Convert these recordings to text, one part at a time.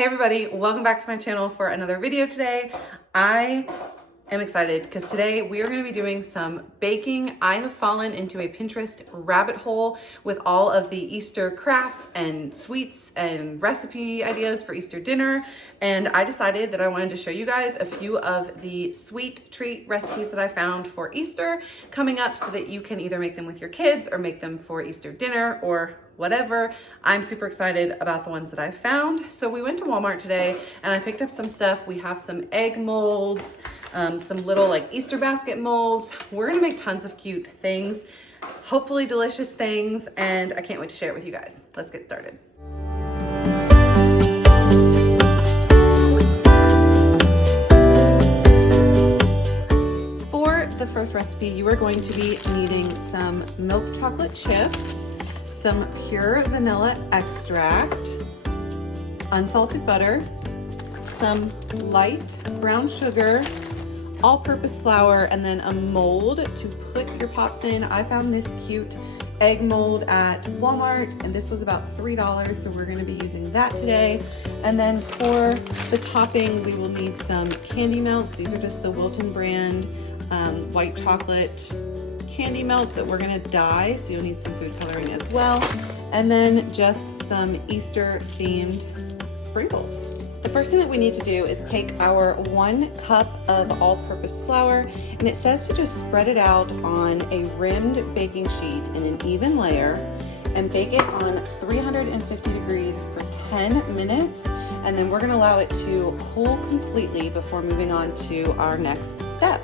Hey everybody, welcome back to my channel for another video today. I am excited because today we are going to be doing some baking. I have fallen into a Pinterest rabbit hole with all of the Easter crafts and sweets and recipe ideas for Easter dinner, and I decided that I wanted to show you guys a few of the sweet treat recipes that I found for Easter coming up so that you can either make them with your kids or make them for Easter dinner or whatever. I'm super excited about the ones that I found. So we went to Walmart today and I picked up some stuff. We have some egg molds, some little like Easter basket molds. We're gonna make tons of cute things, hopefully delicious things, and I can't wait to share it with you guys. Let's get started. For the first recipe, you are going to be needing some milk chocolate chips, some pure vanilla extract, unsalted butter, some light brown sugar, all-purpose flour, and then a mold to put your pops in. I found this cute egg mold at Walmart, and this was about $3, so we're gonna be using that today. And then for the topping, we will need some candy melts. These are just the Wilton brand white chocolate candy melts that we're gonna dye, so you'll need some food coloring as well, and then just some Easter themed sprinkles. The first thing that we need to do is take our 1 cup of all-purpose flour, and it says to just spread it out on a rimmed baking sheet in an even layer and bake it on 350 degrees for 10 minutes, and then we're gonna allow it to cool completely before moving on to our next step.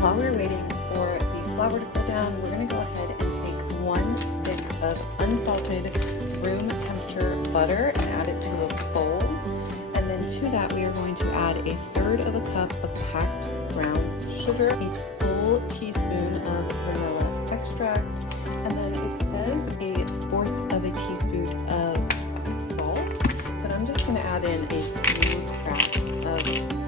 While we're waiting for flour to cool down, we're going to go ahead and take 1 stick of unsalted room temperature butter and add it to a bowl. And then to that, we are going to add 1/3 of a cup of packed brown sugar, a full teaspoon of vanilla extract, and then it says 1/4 of a teaspoon of salt, but I'm just going to add in a few cracks of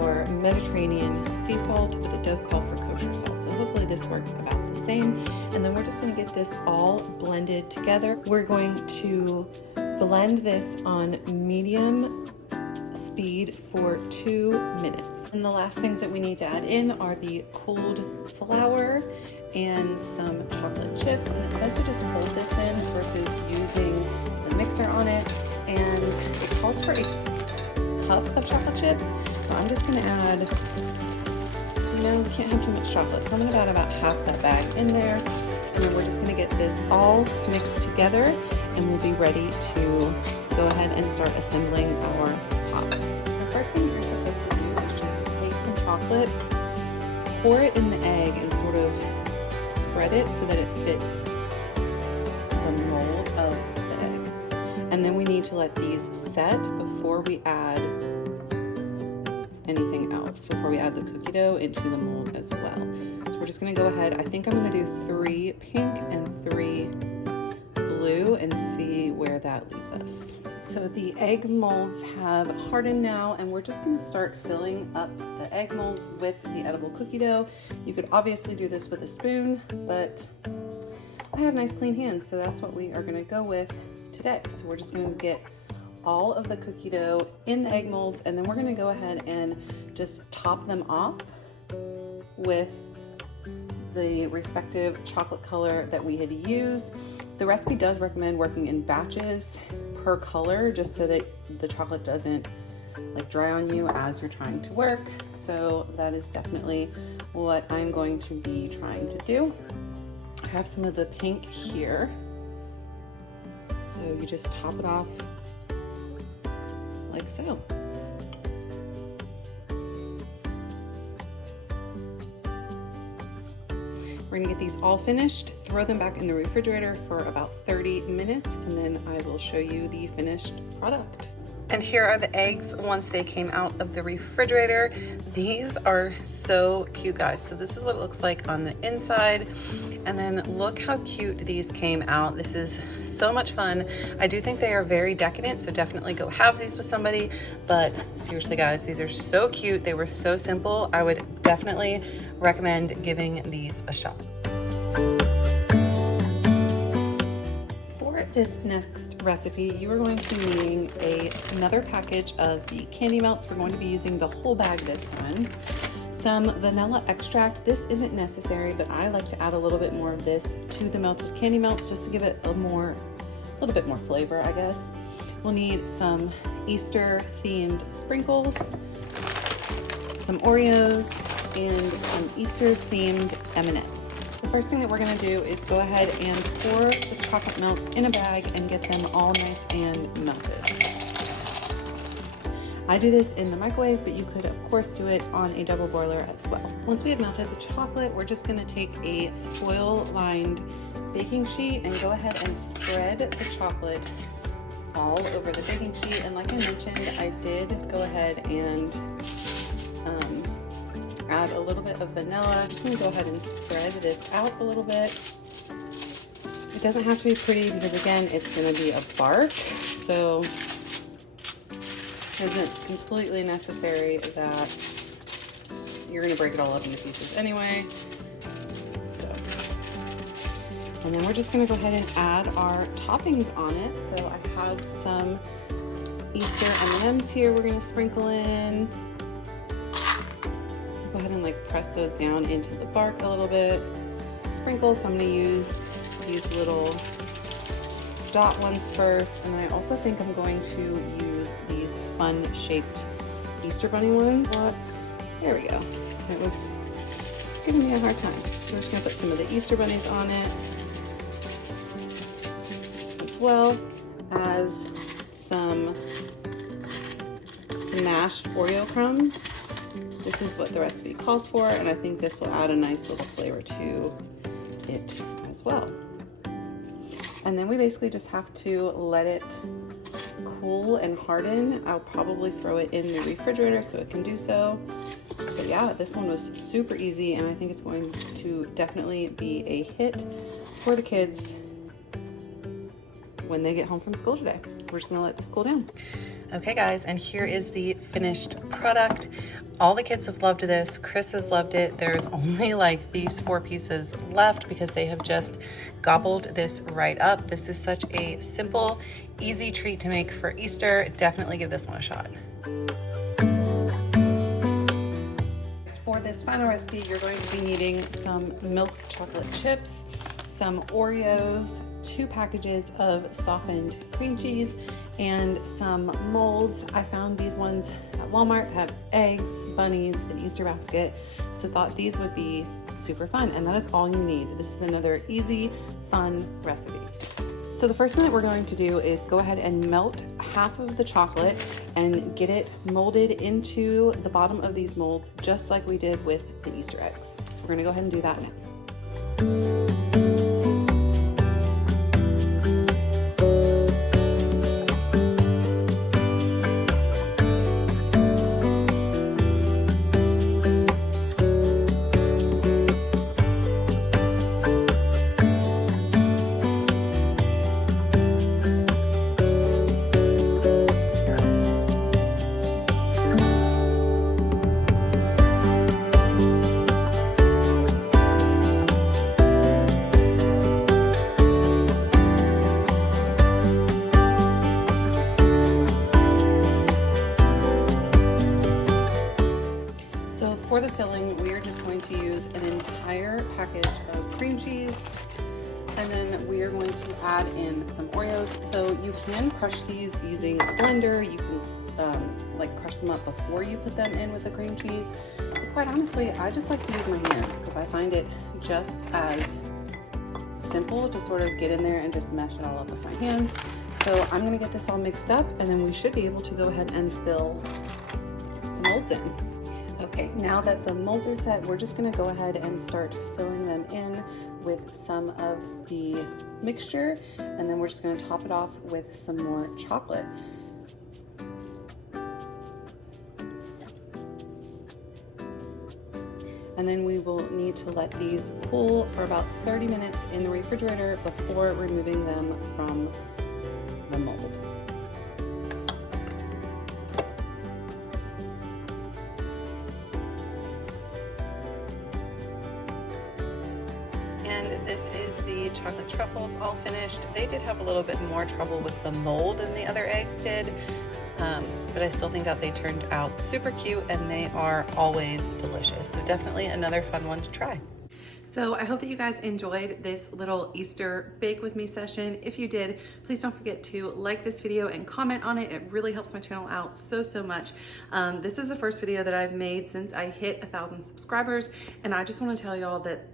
our Mediterranean sea salt, but it does call for kosher salt, so hopefully this works about the same. And then we're just going to get this all blended together. We're going to blend this on medium speed for 2 minutes. And the last things that we need to add in are the cooled flour and some chocolate chips, and it says to just fold this in versus using the mixer on it, and it calls for a cup of chocolate chips. I'm just going to add, we can't have too much chocolate, so I'm going to add about half that bag in there, and then we're just going to get this all mixed together, and we'll be ready to go ahead and start assembling our pops. The first thing you're supposed to do is just take some chocolate, pour it in the egg, and sort of spread it so that it fits the mold of the egg. And then we need to let these set before we add anything else, before we add the cookie dough into the mold as well. So we're just gonna go ahead. I think I'm gonna do 3 pink and 3 blue and see where that leaves us. So the egg molds have hardened now, and we're just gonna start filling up the egg molds with the edible cookie dough. You could obviously do this with a spoon, but I have nice clean hands, so that's what we are gonna go with today. So we're just gonna get all of the cookie dough in the egg molds, and then we're going to go ahead and just top them off with the respective chocolate color that we had used. The recipe does recommend working in batches per color, just so that the chocolate doesn't like dry on you as you're trying to work. So that is definitely what I'm going to be trying to do. I have some of the pink here, so you just top it off like so. We're gonna get these all finished, throw them back in the refrigerator for about 30 minutes, and then I will show you the finished product. And here are the eggs once they came out of the refrigerator. These are so cute, guys. So this is what it looks like on the inside. And then look how cute these came out. This is so much fun. I do think they are very decadent, so definitely go halvesies with somebody. But seriously, guys, these are so cute. They were so simple. I would definitely recommend giving these a shot. this next recipe, you are going to be needing another package of the candy melts. We're going to be using the whole bag this time. Some vanilla extract. This isn't necessary, but I like to add a little bit more of this to the melted candy melts just to give it a little bit more flavor, I guess. We'll need some Easter themed sprinkles, some Oreos, and some Easter themed M&Ms. The first thing that we're gonna do is go ahead and pour the chocolate melts in a bag and get them all nice and melted. I do this in the microwave, but you could of course do it on a double boiler as well. Once we have melted the chocolate, we're just gonna take a foil-lined baking sheet and go ahead and spread the chocolate all over the baking sheet. And like I mentioned, I did go ahead and add a little bit of vanilla. I'm just gonna go ahead and spread this out a little bit. It doesn't have to be pretty because again, it's gonna be a bark, so it isn't completely necessary that you're gonna break it all up into pieces anyway. So, and then we're just gonna go ahead and add our toppings on it. So I have some Easter M&Ms here we're gonna sprinkle in. Go ahead and like press those down into the bark a little bit. Sprinkle, so I'm gonna use these little dot ones first, and I also think I'm going to use these fun shaped Easter bunny ones. There we go. It was giving me a hard time. So we're just gonna put some of the Easter bunnies on it, as well as some smashed Oreo crumbs. This is what the recipe calls for, and I think this will add a nice little flavor to it as well. And then we basically just have to let it cool and harden. I'll probably throw it in the refrigerator so it can do so. But yeah, this one was super easy, and I think it's going to definitely be a hit for the kids when they get home from school today. We're just gonna let this cool down. Okay guys, and here is the finished product. All the kids have loved this. Chris has loved it. There's only like these 4 pieces left because they have just gobbled this right up. This is such a simple, easy treat to make for Easter. Definitely give this one a shot. For this final recipe, you're going to be needing some milk chocolate chips, some Oreos, 2 packages of softened cream cheese, and some molds. I found these ones at Walmart, have eggs, bunnies, an Easter basket, so thought these would be super fun, and that is all you need. This is another easy, fun recipe. So the first thing that we're going to do is go ahead and melt half of the chocolate and get it molded into the bottom of these molds, just like we did with the Easter eggs. So we're gonna go ahead and do that now. For the filling, we are just going to use an entire package of cream cheese, and then we are going to add in some Oreos. So you can crush these using a blender. You can like crush them up before you put them in with the cream cheese. But quite honestly, I just like to use my hands because I find it just as simple to sort of get in there and just mash it all up with my hands. So I'm gonna get this all mixed up, and then we should be able to go ahead and fill the molds in. Okay, now that the molds are set, we're just gonna go ahead and start filling them in with some of the mixture, and then we're just gonna top it off with some more chocolate. And then we will need to let these cool for about 30 minutes in the refrigerator before removing them from the mold. And this is the chocolate truffles all finished. They did have a little bit more trouble with the mold than the other eggs did, but I still think that they turned out super cute and they are always delicious. So definitely another fun one to try. So I hope that you guys enjoyed this little Easter bake with me session. If you did, please don't forget to like this video and comment on it. It really helps my channel out so much. This is the first video that I've made since I hit 1,000 subscribers, and I just want to tell y'all that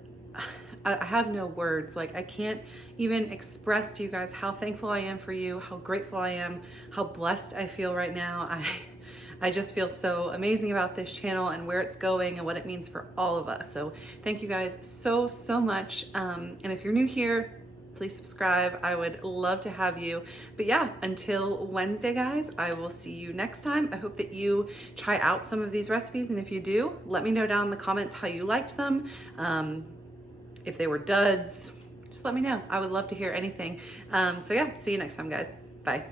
I have no words. Like, I can't even express to you guys how thankful I am for you, how grateful I am, how blessed I feel right now. I just feel so amazing about this channel and where it's going and what it means for all of us. So thank you guys so much. And if you're new here, please subscribe. I would love to have you. But yeah, until Wednesday, guys, I will see you next time. I hope that you try out some of these recipes. And if you do, let me know down in the comments how you liked them. If they were duds, just let me know. I would love to hear anything. So yeah, see you next time, guys. Bye.